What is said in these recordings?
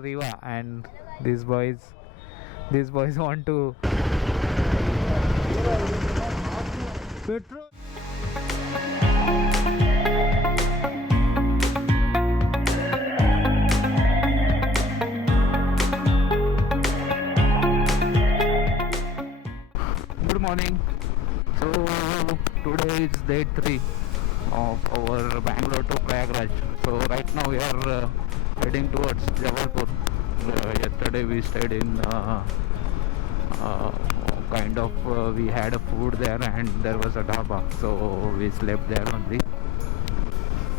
Riva, and these boys want to petrol. Good morning. So today is day 3 of our Bangalore to Prayagraj. So right now we are heading towards Jabalpur. Yesterday we stayed in we had a food there and there was a dhaba, so we slept there only.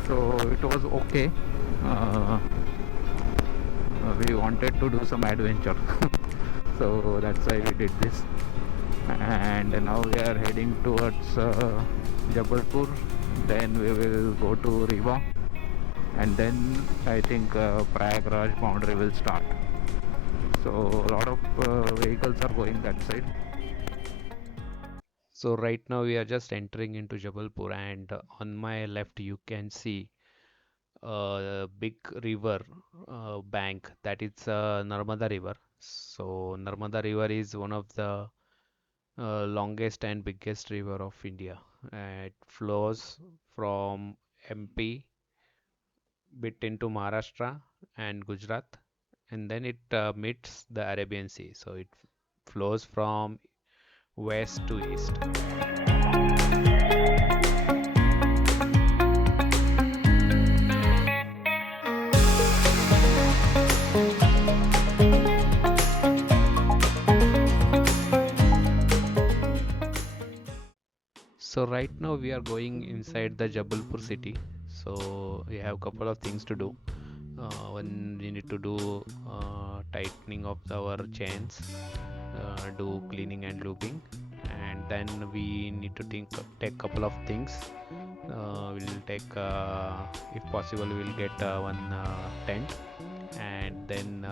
So it was okay. Uh, we wanted to do some adventure, so that's why we did this. And now we are heading towards Jabalpur. Then we will go to Riva, and then I think Prayagraj boundary will start. So a lot of vehicles are going that side. So right now we are just entering into Jabalpur, and on my left you can see a big river bank, that is Narmada River. So Narmada River is one of the longest and biggest river of India. It flows from MP bit into Maharashtra and Gujarat, and then it meets the Arabian Sea. So it flows from west to east. So right now we are going inside the Jabalpur city. So we have couple of things to do. One, we need to do tightening of our chains, do cleaning and lubing, and then we need to take couple of things. We'll take, if possible, we'll get one tent, and then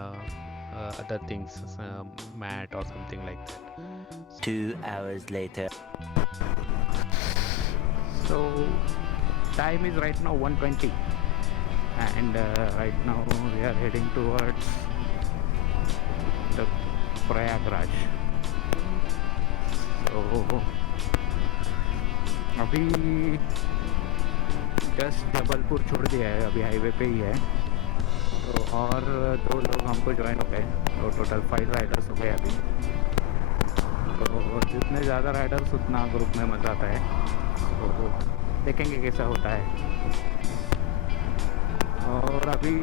other things, mat or something like that. 2 hours later. So time is right now 1:20, and right now we are heading towards the Prayagraj. So अभी just Jabalpur छोड़ दिया है, अभी highway पे ही है। तो और 2 लोग हमको ज्वाइन हो गए, तो टोटल 5 राइडर्स हो गए अभी। तो जितने ज़्यादा राइडर्स उतना ग्रुप में मज़ा आता है। तो देखेंगे कैसा होता है। और अभी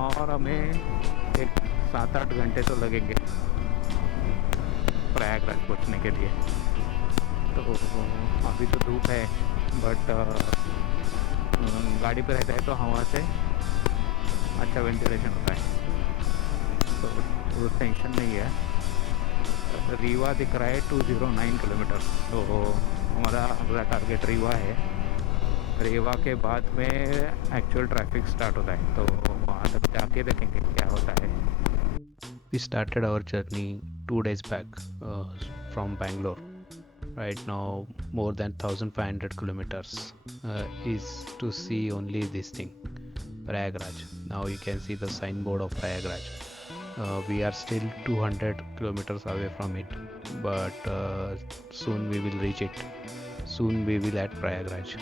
और हमें एक 7-8 घंटे तो लगेंगे प्रयागराज पहुंचने के लिए। तो अभी तो धूप है, बट गाड़ी पे रहता है तो हवा से अच्छा वेंटिलेशन होता है, तो टेंशन नहीं है। रीवा दिख रहा है 209 किलोमीटर, तो हमारा अगला टारगेट रीवा है। रीवा के बाद में एक्चुअल ट्रैफिक स्टार्ट होता है, तो वहाँ तक जाके देखेंगे क्या होता है। We started our journey 2 days back from Bangalore. Right now, more than 1500 kilometers is to see only this thing, Prayagraj. Now you can see the signboard of Prayagraj. We are still 200 kilometers away from it, but soon we will reach it. Soon we will at Prayagraj.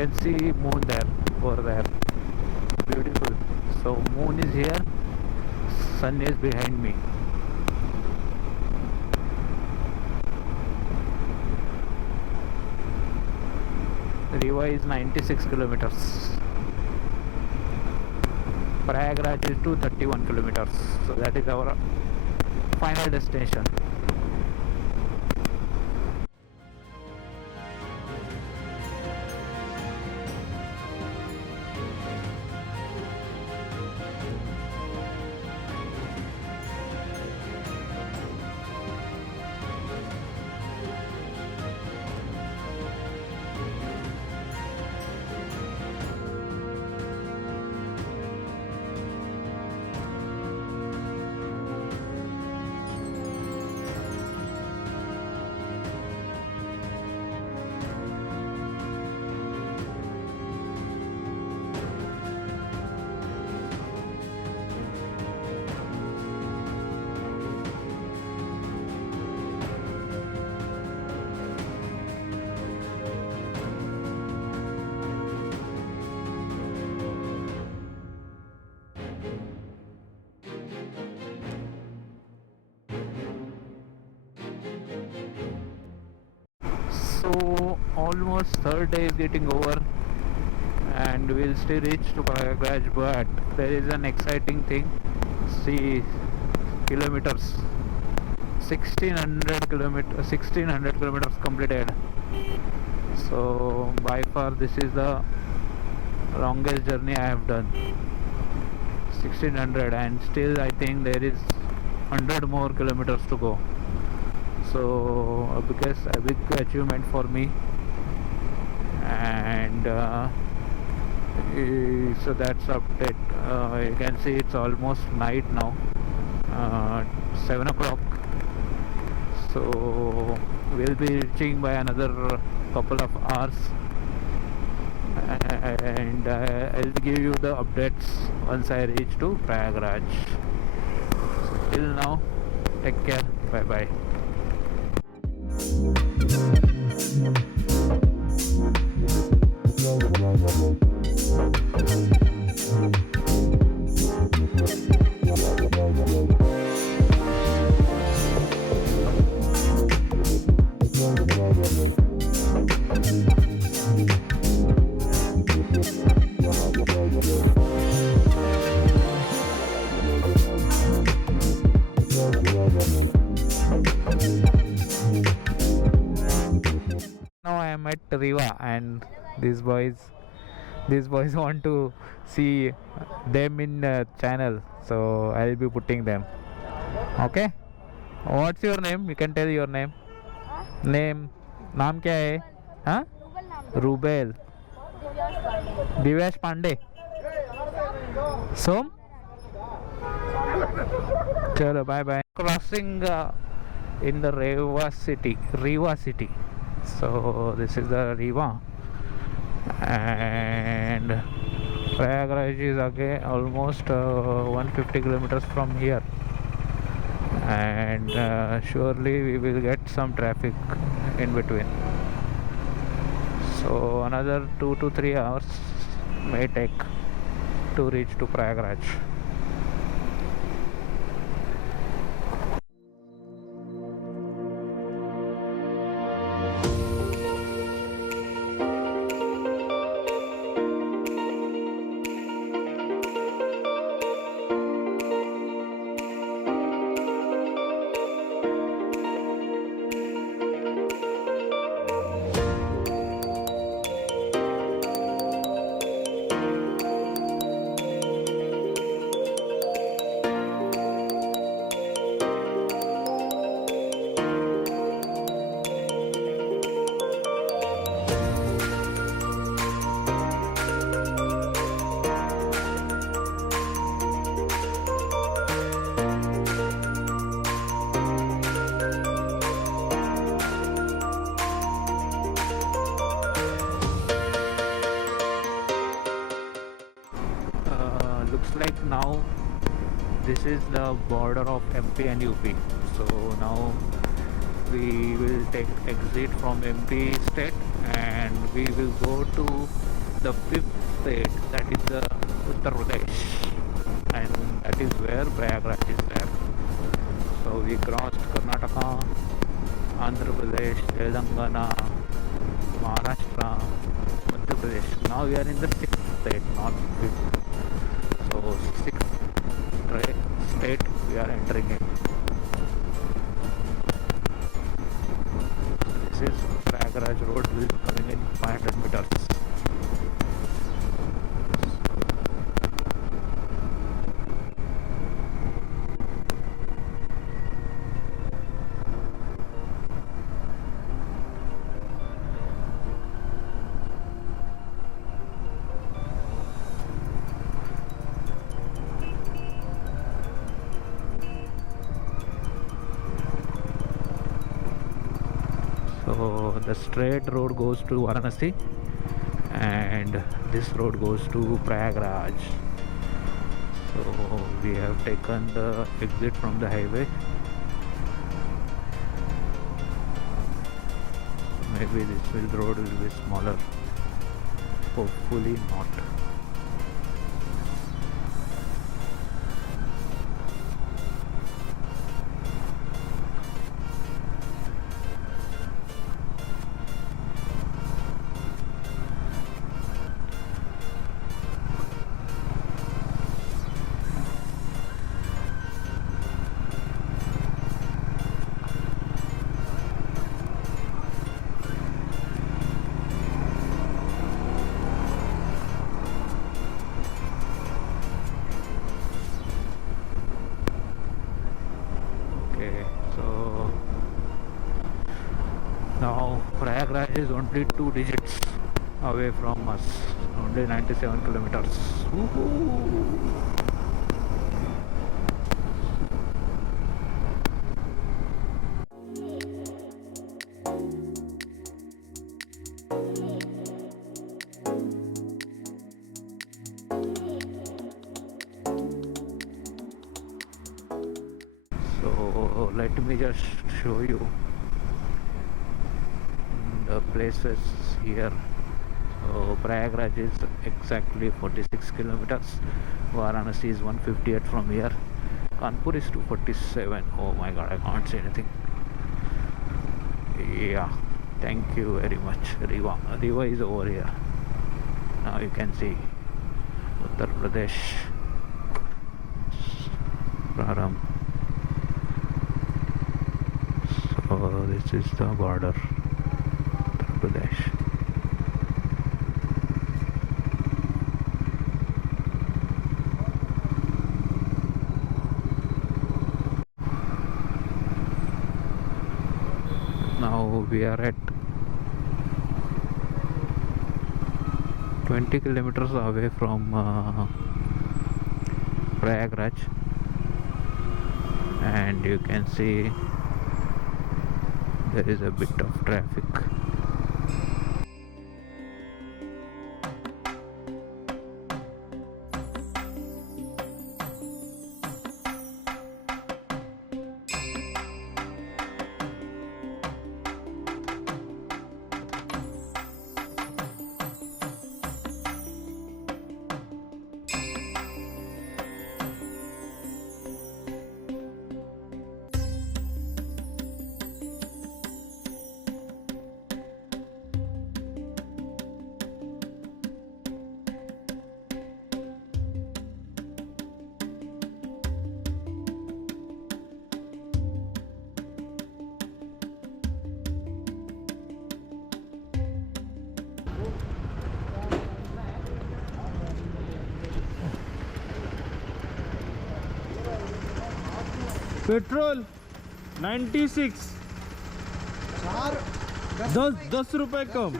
can see moon there, over there. Beautiful. So moon is here, sun is behind me. Riva is 96 kilometers. Prayagraj is 231 kilometers. So that is our final destination. So almost third day is getting over and we'll still reach to Prayagraj, but there is an exciting thing. See, kilometers, 1600 kilometers completed. So by far this is the longest journey I have done, 1600, and still I think there is 100 more kilometers to go. So a big achievement for me. And so that's update. You can see it's almost night now, 7 o'clock. So we'll be reaching by another couple of hours, and I'll give you the updates once I reach to Prayagraj. So till now, take care, bye bye. Now I am at Riva, and these boys want to see them in channel, so I'll be putting them. Okay, what's your name? You can tell your name. Name, नाम क्या है? हाँ, रूबेल, दिव्याश पांडे, सोम. चलो bye bye. Crossing in the Riva city. So this is the Riva, and Prayagraj is again almost 150 kilometers from here, and surely we will get some traffic in between. So another 2 to 3 hours may take to reach to Prayagraj. Looks like now this is the border of MP and UP. So now we will take exit from MP state and we will go to the fifth state, that is Uttar Pradesh, and that is where Prayagraj is there. So we crossed Karnataka, Andhra Pradesh, Telangana, Maharashtra, Madhya Pradesh. Now we are in the sixth state, not fifth. So sixth state we are entering in. This is Prayagraj road, will be coming in 500 meters. So the straight road goes to Varanasi, and this road goes to Prayagraj. So we have taken the exit from the highway. Maybe this road will be smaller. Hopefully not. So now Prayagraj is only 2 digits away from us, only 97 kilometers. Woohoo! So let me just show you the places here. So Prayagraj is exactly 46 kilometers. Varanasi is 158 from here. Kanpur is 247. Oh my god, I can't see anything. Yeah, thank you very much. Riva is over here. Now you can see Uttar Pradesh. Praram. So this is the border, Uttar Pradesh. Now we are at 20 kilometers away from Prayagraj, and you can see there is a bit of traffic. Petrol 96 10 रुपए कम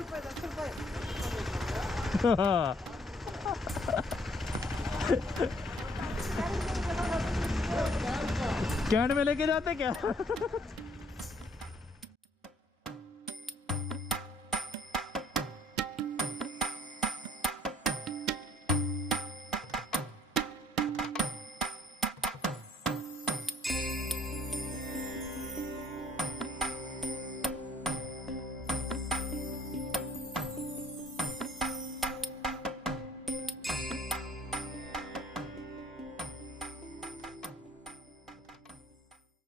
canned में लेके जाते क्या